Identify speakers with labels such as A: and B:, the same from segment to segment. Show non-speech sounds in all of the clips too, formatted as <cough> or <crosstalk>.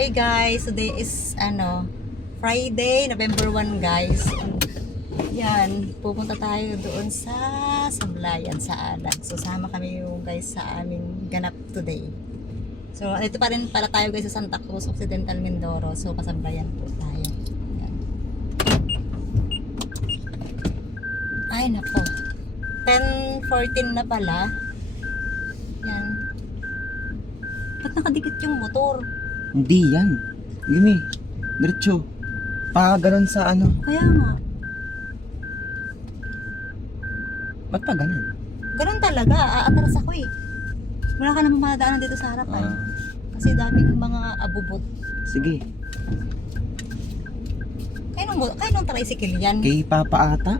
A: Hi guys, today is ano, Friday, November 1 guys. Yan, pupunta tayo doon sa Sablayan sa Alag. So sama kami yung guys sa aming ganap today. So ito pa rin para tayo guys sa Santa Cruz Occidental Mindoro. So kasablayan po tayo. Yan. Ay nako. 10.14 na pala. Yan. Ba't nakadikit yung motor?
B: Hindi yan. Limi. Diretso. Pa ganun sa ano.
A: Kaya nga.
B: Ba't pa ganun?
A: Ganun talaga, aatras ako eh. Wala ka namang madaanan dito sa harapan.
B: Ah,
A: Kasi daming mga abubot.
B: sige.
A: Kaya nung, kaya nung tricycle yan.
B: Kay Papa ata.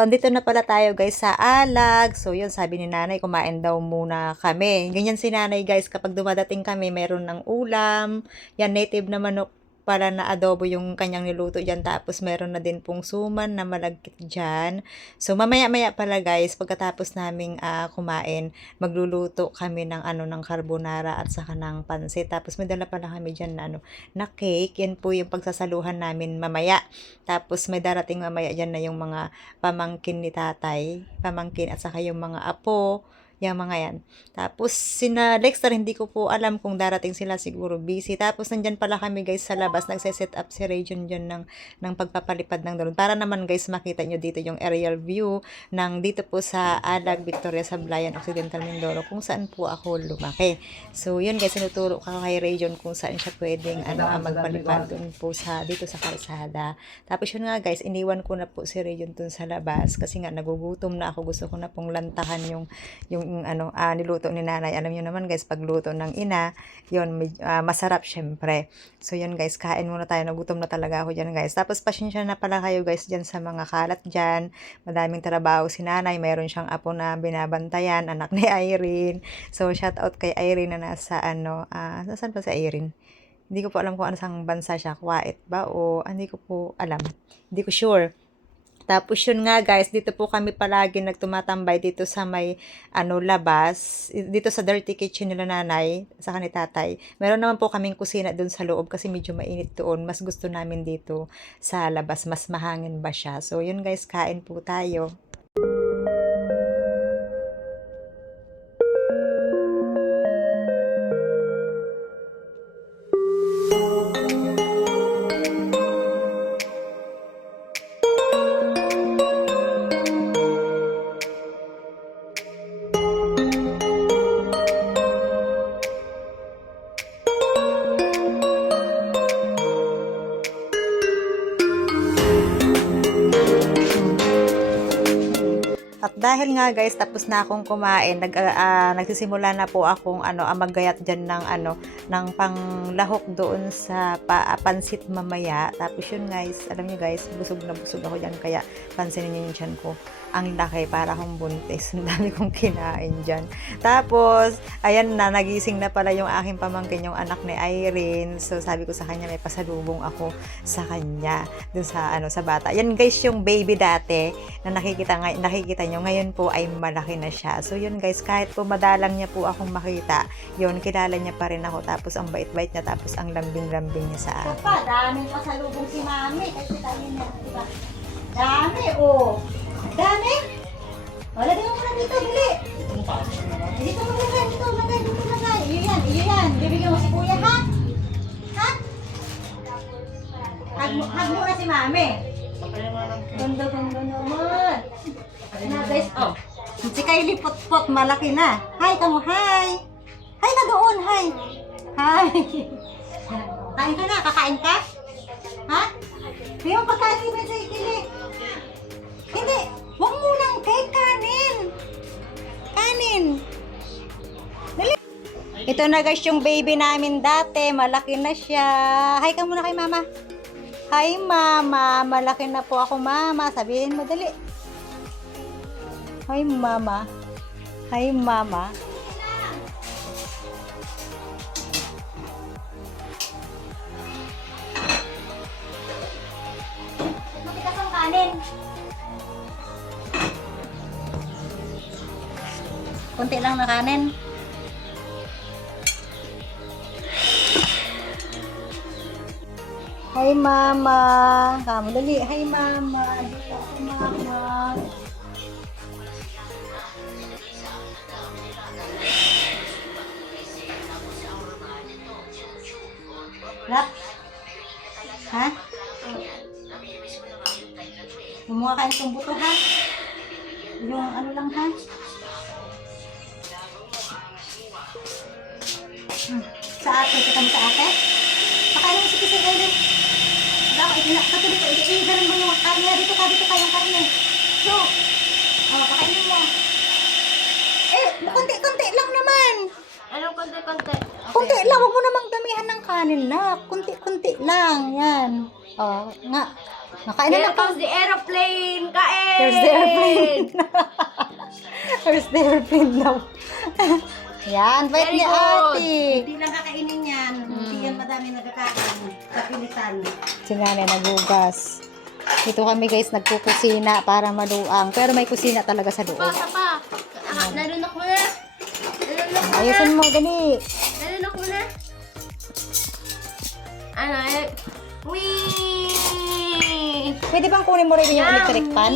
A: So, andito na pala tayo guys sa alag. So, yun, sabi ni nanay, kumain daw muna kami. Ganyan si nanay guys, kapag dumadating kami, meron ng ulam. Yan, native na manok pala na adobo yung kanyang niluto dyan. Tapos, meron na din pong suman na malagkit dyan. So, mamaya-maya pala guys, pagkatapos naming ah, kumain, magluluto kami ng ano ng carbonara at saka ng pansit. Tapos, may dala pala kami dyan na ano, na cake. Yan po yung pagsasaluhan namin mamaya. Tapos, may darating mamaya dyan na yung mga pamangkin ni tatay, pamangkin at saka yung mga apo, yung mga yan. Tapos, sina Dexter, hindi ko po alam kung darating sila siguro busy. Tapos, nandyan pala kami guys sa labas, nagse-set up si Region dyan ng, ng pagpapalipad ng drone. Para naman guys, makita nyo dito yung aerial view ng dito po sa Alag, Victoria, sa Blayan, Occidental Mindoro, kung saan po ako lumaki. So, yun guys, sinuturo ka kay Region kung saan siya pwedeng ano, ah, magpalipad dun po sa, dito sa kalsada. Tapos yun nga guys, iniwan ko na po si Region dun sa labas kasi nga nagugutom na ako. Gusto ko na pong lantakan yung, yung ano, ah, niluto ni nanay. Alam niyo naman guys, pagluto ng ina, yun, med- ah, masarap syempre. So yun guys, kain muna tayo. Nagutom na talaga ako dyan guys. Tapos pasensya na pala kayo guys dyan sa mga kalat dyan. Madaming trabaho si nanay. Mayroon siyang apo na binabantayan, anak ni Irene. So shout out kay Irene na nasa ano, ah, nasaan pa si Irene? Hindi ko po alam kung ano sang bansa siya, Kuwait ba o hindi ko po alam. Hindi ko sure. Tapos yun nga guys, dito po kami palagi nagtumatambay dito sa may ano labas, dito sa dirty kitchen nila nanay, sa ni tatay. Meron naman po kaming kusina doon sa loob kasi medyo mainit doon. Mas gusto namin dito sa labas, mas mahangin ba siya. So yun guys, kain po tayo. Dahil nga guys, tapos na akong kumain, nag, ah, nagsisimula na po akong ano, ah, maggayat dyan ng, ano, ng panglahok doon sa pa, pansit mamaya. Tapos yun guys, alam niyo guys, busog na busog ako dyan, kaya pansinin niyo yung tiyan ko. Ang laki, para akong buntis. <laughs> Ang dami kong kinain dyan. Tapos, ayan na, nagising na pala yung aking pamangkin, yung anak ni Irene. So, sabi ko sa kanya, may pasalubong ako sa kanya, dun sa, ano, sa bata. Yan guys, yung baby dati, na nakikita, nakikita nyo, ngayon po ay malaki na siya. So, yun guys, kahit po madalang niya po akong makita, yun, kilala niya pa rin ako. Tapos, ang bait-bait niya, tapos ang lambing-lambing niya sa akin.
C: pa, daming pasalubong si mami. Kasi tayo na, diba? Dami, oh. Dami. O, lagay mo muna dito, bili. Dito mo lagay, dito, lagay, dito lagay. Iyo yan, iyo yan. Bibigyan mo si kuya, ha? Ha? Hag, mo- hag muna si mami. Ganda, ganda naman. Na, guys, oh.
A: Si Kylie Potpot, malaki na. Hi, kamo, hi. Hi na doon, hi. Hi.
C: Kain ka na, kakain ka? Ha?
A: Yung pagkain mo sa ikili. Hindi, huwag mo lang kay kanin. Kanin. Dali. Ito na guys yung baby namin dati. Malaki na siya. Hi ka muna kay mama. Hi mama. Malaki na po ako mama. Sabihin mo dali. Hi mama. Hi mama.
C: Kanin.
A: Kunti lang na kanin. Hi, Mama. Kamu dali. Hi, Mama. Dito ako, Mama. Rap? Ha? Kumuha ka ng buto, ha? Yung ano lang, ha? Hmm. Sa ate, kita mo sa ate? Pakain mo si Kisig Ellen. Wala ko, idinak ka dito. Idinak mo yung karne. Dito ka, dito ka yung karne. So, oh, pakainin mo. Eh, konti-konti lang naman.
C: Anong konti-konti?
A: Konti lang, huwag mo namang damihan ng kanin na. Kunti-kunti lang. Yan. Oh, nga. Nakain na
C: Here comes the aeroplane! Kain!
A: Here's the airplane. <laughs> Here's the airplane daw. <laughs> Yan, bait
C: Very
A: ni
C: good.
A: ate.
C: Hindi lang kakainin yan. Hindi yan madami nagkakain. Sa pilitan.
A: Si nanay nagugas. Dito kami guys nagkukusina para maluang. Pero may kusina talaga sa loob.
C: Pa, pa. Nalunok mo na. Nalunok mo na.
A: Ayusin mo, dali.
C: Nalunok mo na. Ano eh? Wee!
A: Pwede bang kunin mo rin yung electric pan?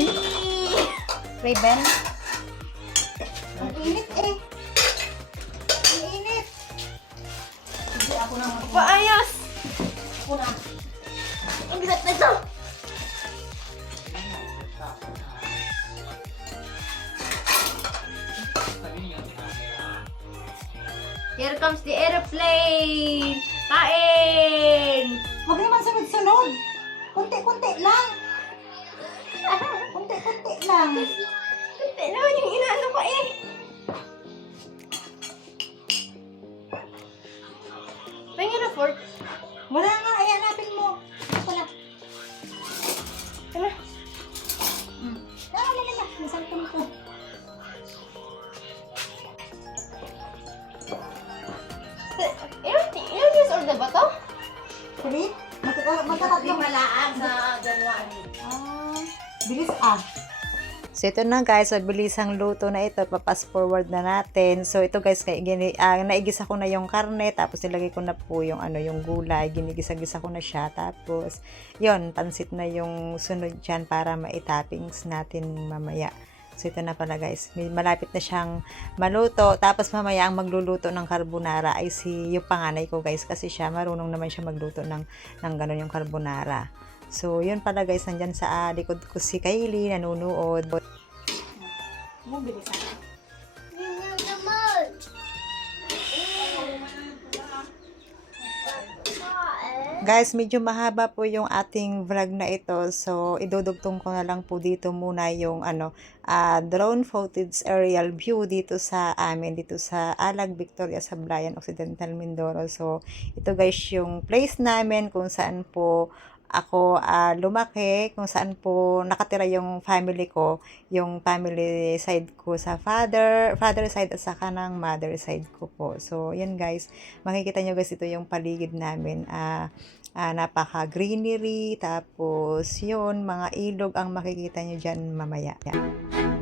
A: Raven?
C: Ang init eh. Ang init. Hindi ako na mag-
D: Paayos!
C: Ako na. Ang bigat na ito.
D: Here comes the aeroplane! Kain!
C: Huwag naman sunod-sunod. Kunti-kunti lang. <laughs> Kunti-kunti lang.
D: Hindi naman yung inaano ko eh. Pahingin na fork.
C: Wala nga, ay hanapin mo. Wala.
D: Ano?
C: Hmm. Ah, wala na. Nasaltan ko.
D: Ilan, ilan years old na ba to?
C: Sabi? Magkatatlong
D: malaang sa January.
C: Ah, bilis ah.
A: So ito na guys, mabilisang luto na ito, papas forward na natin. So ito guys, kay, gini, ah, naigisa ko na yung karne, tapos nilagay ko na po yung ano yung gulay, ginigisa-gisa ko na siya. Tapos, yon pansit na yung sunod dyan para maitoppings natin mamaya. So ito na pala guys, malapit na siyang maluto. Tapos mamaya ang magluluto ng carbonara ay si yung panganay ko guys kasi siya marunong naman siya magluto ng ng ganun yung carbonara. So yun pala guys, nandyan sa ah, likod ko si Kylie nanonood.
C: Mo bilis
A: Guys, medyo mahaba po yung ating vlog na ito. So, idudugtong ko na lang po dito muna yung ano, ah, drone footage aerial view dito sa amin, dito sa Alag, Victoria, sa Sablayan, Occidental, Mindoro. So, ito guys yung place namin kung saan po ako ah, lumaki, kung saan po nakatira yung family ko, yung family side ko sa father, father side at saka ng mother side ko po. So, yan guys, makikita nyo guys ito yung paligid namin. Ah, ah, napaka greenery tapos yun mga ilog ang makikita nyo dyan mamaya. Yan.